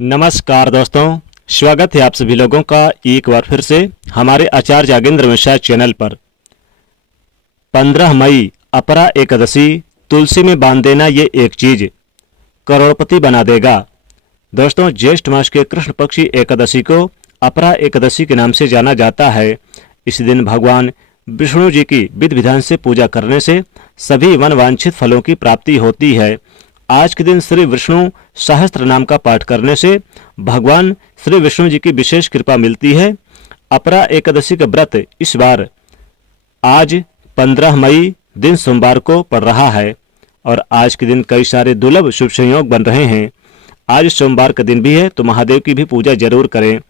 नमस्कार दोस्तों, स्वागत है आप सभी लोगों का एक बार फिर से हमारे आचार्य जागेंद्र मिश्रा चैनल पर। 15 मई अपरा एकादशी, तुलसी में बांध देना ये एक चीज करोड़पति बना देगा। दोस्तों, ज्येष्ठ मास के कृष्ण पक्षी एकादशी को अपरा एकादशी के नाम से जाना जाता है। इस दिन भगवान विष्णु जी की विधि विधान से पूजा करने से सभी मनवांछित फलों की प्राप्ति होती है। आज के दिन श्री विष्णु सहस्त्र नाम का पाठ करने से भगवान श्री विष्णु जी की विशेष कृपा मिलती है। अपरा एकादशी का व्रत इस बार आज 15 मई दिन सोमवार को पड़ रहा है और आज के दिन कई सारे दुर्लभ शुभ संयोग बन रहे हैं। आज सोमवार का दिन भी है तो महादेव की भी पूजा जरूर करें।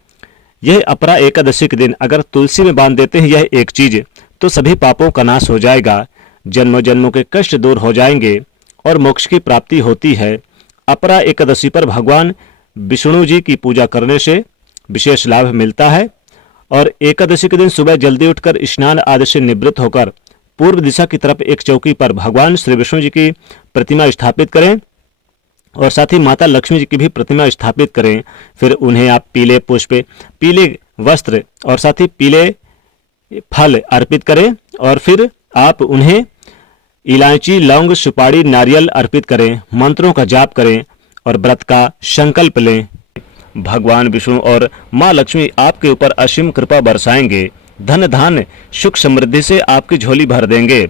यह अपरा एकादशी के दिन अगर तुलसी में बांध देते हैं यह एक चीज, तो सभी पापों का नाश हो जाएगा, जन्मों जन्मों के कष्ट दूर हो जाएंगे और मोक्ष की प्राप्ति होती है। अपरा एकादशी पर भगवान विष्णु जी की पूजा करने से विशेष लाभ मिलता है और एकादशी के दिन सुबह जल्दी उठकर स्नान आदि से निवृत्त होकर पूर्व दिशा की तरफ एक चौकी पर भगवान श्री विष्णु जी की प्रतिमा स्थापित करें और साथ ही माता लक्ष्मी जी की भी प्रतिमा स्थापित करें। फिर उन्हें आप पीले पुष्प, पीले वस्त्र और साथ ही पीले फल अर्पित करें और फिर आप उन्हें इलायची, लौंग, सुपारी, नारियल अर्पित करें, मंत्रों का जाप करें और व्रत का संकल्प लें। भगवान विष्णु और माँ लक्ष्मी आपके ऊपर असीम कृपा बरसाएंगे, धन धान्य सुख समृद्धि से आपकी झोली भर देंगे।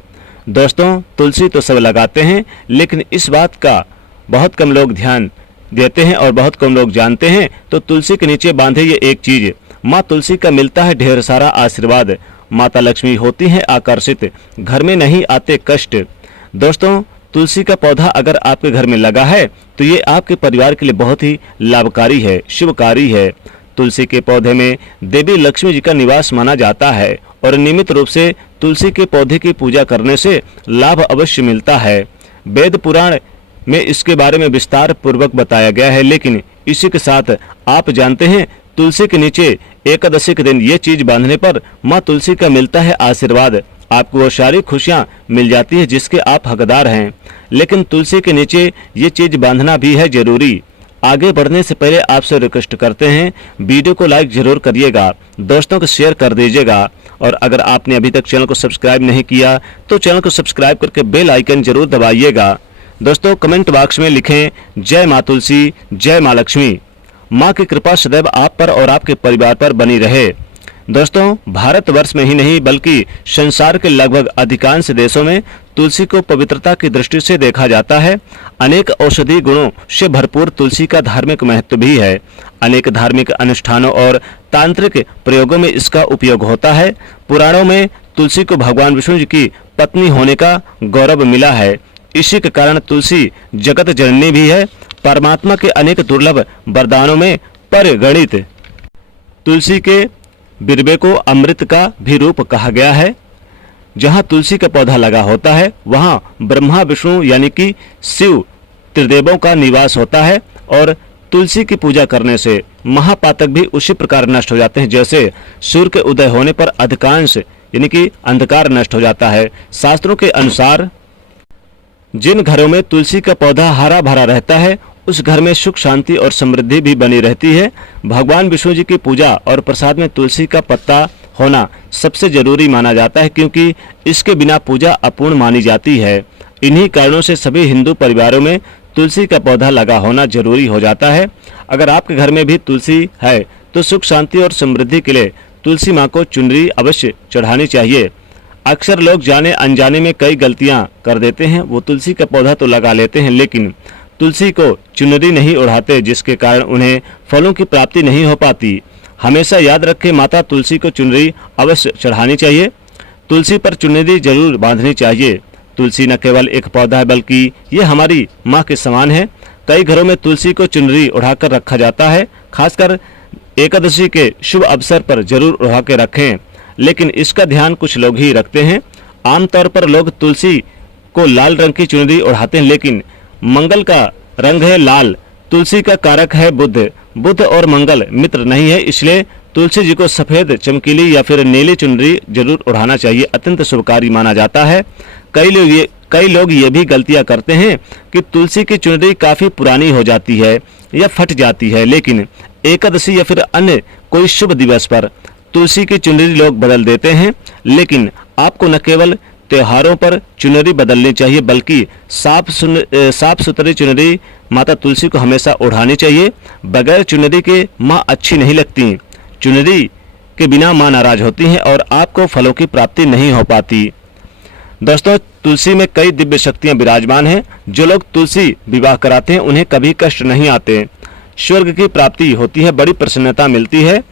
दोस्तों, तुलसी तो सब लगाते हैं लेकिन इस बात का बहुत कम लोग ध्यान देते हैं और बहुत कम लोग जानते हैं। तो तुलसी के नीचे बांधे ये एक चीज, माँ तुलसी का मिलता है ढेर सारा आशीर्वाद। माता लक्ष्मी होती हैं आकर्षित, घर में नहीं आते कष्ट। दोस्तों, तुलसी का पौधा अगर आपके घर में लगा है तो ये आपके परिवार के लिए बहुत ही लाभकारी है, शुभकारी है। तुलसी के पौधे में देवी लक्ष्मी जी का निवास माना जाता है और नियमित रूप से तुलसी के पौधे की पूजा करने से लाभ अवश्य मिलता है। वेद पुराण में इसके बारे में विस्तार पूर्वक बताया गया है, लेकिन इसी के साथ आप जानते हैं तुलसी के नीचे एकादशी के दिन ये चीज बांधने पर माँ तुलसी का मिलता है आशीर्वाद। आपको वो सारी खुशियाँ मिल जाती है जिसके आप हकदार हैं। लेकिन तुलसी के नीचे ये चीज बांधना भी है जरूरी। आगे बढ़ने से पहले आपसे रिक्वेस्ट करते हैं, वीडियो को लाइक जरूर करिएगा, दोस्तों को शेयर कर दीजिएगा और अगर आपने अभी तक चैनल को सब्सक्राइब नहीं किया तो चैनल को सब्सक्राइब करके बेल आइकन जरूर दबाइएगा। दोस्तों, कमेंट बॉक्स में लिखें जय माँ तुलसी, जय माँ लक्ष्मी। माँ की कृपा सदैव आप पर और आपके परिवार पर बनी रहे। दोस्तों, भारतवर्ष में ही नहीं बल्कि संसार के लगभग अधिकांश देशों में तुलसी को पवित्रता की दृष्टि से देखा जाता है। अनेक औषधीय गुणों से भरपूर तुलसी का धार्मिक महत्व भी है। अनेक धार्मिक अनुष्ठानों और तांत्रिक प्रयोगों में इसका उपयोग होता है। पुराणों में तुलसी को भगवान विष्णु जी की पत्नी होने का गौरव मिला है। इसी के कारण तुलसी जगत जननी भी है। परमात्मा के अनेक दुर्लभ वरदानों में परिगणित तुलसी के बिरबे को अमृत का भी रूप कहा गया है। जहाँ तुलसी का पौधा लगा होता है वहाँ ब्रह्मा विष्णु यानी कि शिव त्रिदेवों का निवास होता है और तुलसी की पूजा करने से महापातक भी उसी प्रकार नष्ट हो जाते हैं जैसे सूर्य के उदय होने पर अधिकांश यानी कि अंधकार नष्ट हो जाता है। शास्त्रों के अनुसार जिन घरों में तुलसी का पौधा हरा भरा रहता है उस घर में सुख शांति और समृद्धि भी बनी रहती है। भगवान विष्णु जी की पूजा और प्रसाद में तुलसी का पत्ता होना सबसे जरूरी माना जाता है क्योंकि इसके बिना पूजा अपूर्ण मानी जाती है। इन्हीं कारणों से सभी हिंदू परिवारों में तुलसी का पौधा लगा होना जरूरी हो जाता है। अगर आपके घर में भी तुलसी है तो सुख शांति और समृद्धि के लिए तुलसी माँ को चुनरी अवश्य चढ़ानी चाहिए। अक्सर लोग जाने अनजाने में कई गलतियां कर देते हैं। वो तुलसी का पौधा तो लगा लेते हैं लेकिन तुलसी को चुनरी नहीं ओढ़ाते, जिसके कारण उन्हें फलों की प्राप्ति नहीं हो पाती। हमेशा याद रखें, माता तुलसी को चुनरी अवश्य चढ़ानी चाहिए। तुलसी पर चुनरी जरूर बांधनी चाहिए। तुलसी न केवल एक पौधा है बल्कि ये हमारी माँ के समान है। कई घरों में तुलसी को चुनरी उड़ाकर रखा जाता है। खासकर एकादशी के शुभ अवसर पर जरूर उड़ा के रखें, लेकिन इसका ध्यान कुछ लोग ही रखते हैं। आमतौर पर लोग तुलसी को लाल रंग की चुनरी ओढ़ाते हैं, लेकिन मंगल का रंग है लाल। तुलसी का कारक है बुध। बुध और मंगल मित्र नहीं है, इसलिए तुलसी जी को सफ़ेद, चमकीली या फिर नीली चुनरी जरूर ओढ़ाना चाहिए, अत्यंत शुभकारी माना जाता है। कई लोग ये भी गलतियां करते हैं कि तुलसी की चुनरी काफ़ी पुरानी हो जाती है या फट जाती है, लेकिन एकादशी या फिर अन्य कोई शुभ दिवस पर तुलसी की चुनरी लोग बदल देते हैं। लेकिन आपको न केवल त्योहारों पर चुनरी बदलनी चाहिए, बल्कि साफ सुथरी चुनरी माता तुलसी को हमेशा ओढ़ानी चाहिए। बगैर चुनरी के माँ अच्छी नहीं लगती, चुनरी के बिना माँ नाराज होती हैं और आपको फलों की प्राप्ति नहीं हो पाती। दोस्तों, तुलसी में कई दिव्य शक्तियां विराजमान हैं। जो लोग तुलसी विवाह कराते हैं उन्हें कभी कष्ट नहीं आते, स्वर्ग की प्राप्ति होती है, बड़ी प्रसन्नता मिलती है।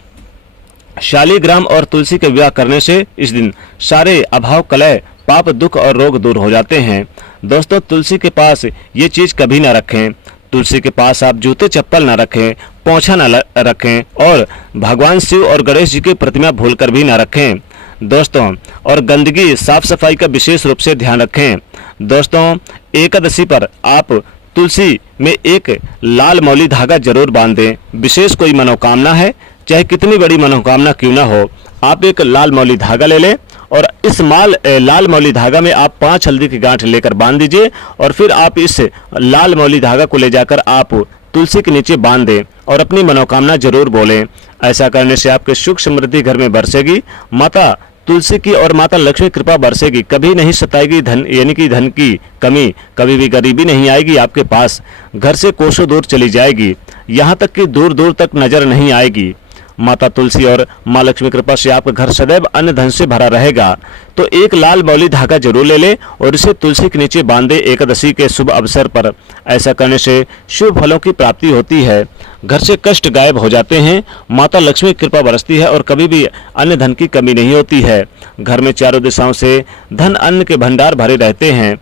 शालिग्राम और तुलसी के विवाह करने से इस दिन सारे अभाव, कलह, पाप, दुख और रोग दूर हो जाते हैं। दोस्तों, तुलसी के पास ये चीज कभी ना रखें। तुलसी के पास आप जूते चप्पल ना रखें, पोंछा ना रखें और भगवान शिव और गणेश जी की प्रतिमा भूलकर भी ना रखें। दोस्तों, और गंदगी, साफ सफाई का विशेष रूप से ध्यान रखें। दोस्तों, एकादशी पर आप तुलसी में एक लाल मौली धागा जरूर बांध दें। विशेष कोई मनोकामना है, चाहे कितनी बड़ी मनोकामना क्यों ना हो, आप एक लाल मौली धागा ले लें और इस लाल मौली धागा में आप 5 हल्दी की गांठ लेकर बांध दीजिए और फिर आप इस लाल मौली धागा को ले जाकर आप तुलसी के नीचे बांध दें और अपनी मनोकामना जरूर बोलें। ऐसा करने से आपके सुख समृद्धि घर में बरसेगी, माता तुलसी की और माता लक्ष्मी कृपा बरसेगी, कभी नहीं सताएगी धन, यानी कि धन की कमी, कभी भी गरीबी नहीं आएगी आपके पास, घर से कोसों दूर चली जाएगी, यहाँ तक कि दूर दूर तक नजर नहीं आएगी। माता तुलसी और माँ लक्ष्मी कृपा से आपका घर सदैव अन्न धन से भरा रहेगा। तो एक लाल मौली धागा जरूर ले ले और इसे तुलसी के नीचे बांधे एकादशी के शुभ अवसर पर। ऐसा करने से शुभ फलों की प्राप्ति होती है, घर से कष्ट गायब हो जाते हैं, माता लक्ष्मी कृपा बरसती है और कभी भी अन्न धन की कमी नहीं होती है। घर में चारों दिशाओं से धन अन्न के भंडार भरे रहते हैं,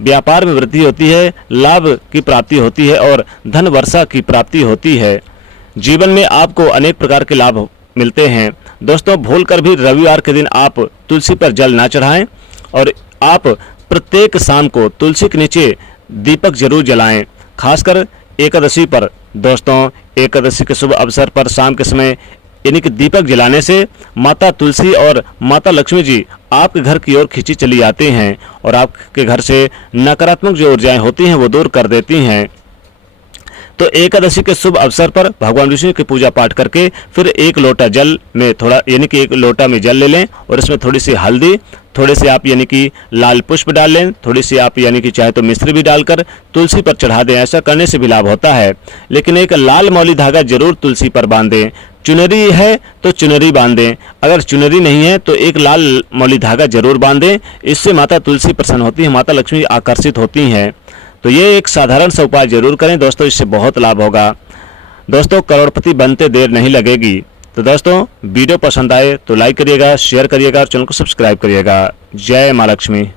व्यापार में वृद्धि होती है, लाभ की प्राप्ति होती है और धन वर्षा की प्राप्ति होती है। जीवन में आपको अनेक प्रकार के लाभ मिलते हैं। दोस्तों, भूलकर भी रविवार के दिन आप तुलसी पर जल ना चढ़ाएं और आप प्रत्येक शाम को तुलसी के नीचे दीपक जरूर जलाएं, खासकर एकादशी पर। दोस्तों, एकादशी के शुभ अवसर पर शाम के समय यानी कि दीपक जलाने से माता तुलसी और माता लक्ष्मी जी आपके घर की ओर खींची चली आती हैं और आपके घर से नकारात्मक जो ऊर्जाएं होती हैं वो दूर कर देती हैं। तो एकादशी के शुभ अवसर पर भगवान विष्णु की पूजा पाठ करके फिर एक लोटा जल में थोड़ा यानी कि एक लोटा में जल ले लें और इसमें थोड़ी सी हल्दी, थोड़े से आप यानी कि लाल पुष्प डाल लें, थोड़ी सी आप यानी कि चाहे तो मिश्री भी डालकर तुलसी पर चढ़ा दें। ऐसा करने से भी लाभ होता है, लेकिन एक लाल मौली धागा जरूर तुलसी पर बांधें। चुनरी है तो चुनरी बांधें, अगर चुनरी नहीं है तो एक लाल मौली धागा जरूर बांधें। इससे माता तुलसी प्रसन्न होती है, माता लक्ष्मी आकर्षित होती हैं। तो ये एक साधारण सा उपाय जरूर करें दोस्तों, इससे बहुत लाभ होगा। दोस्तों, करोड़पति बनते देर नहीं लगेगी। तो दोस्तों, वीडियो पसंद आए तो लाइक करिएगा, शेयर करिएगा और चैनल को सब्सक्राइब करिएगा। जय माँ लक्ष्मी।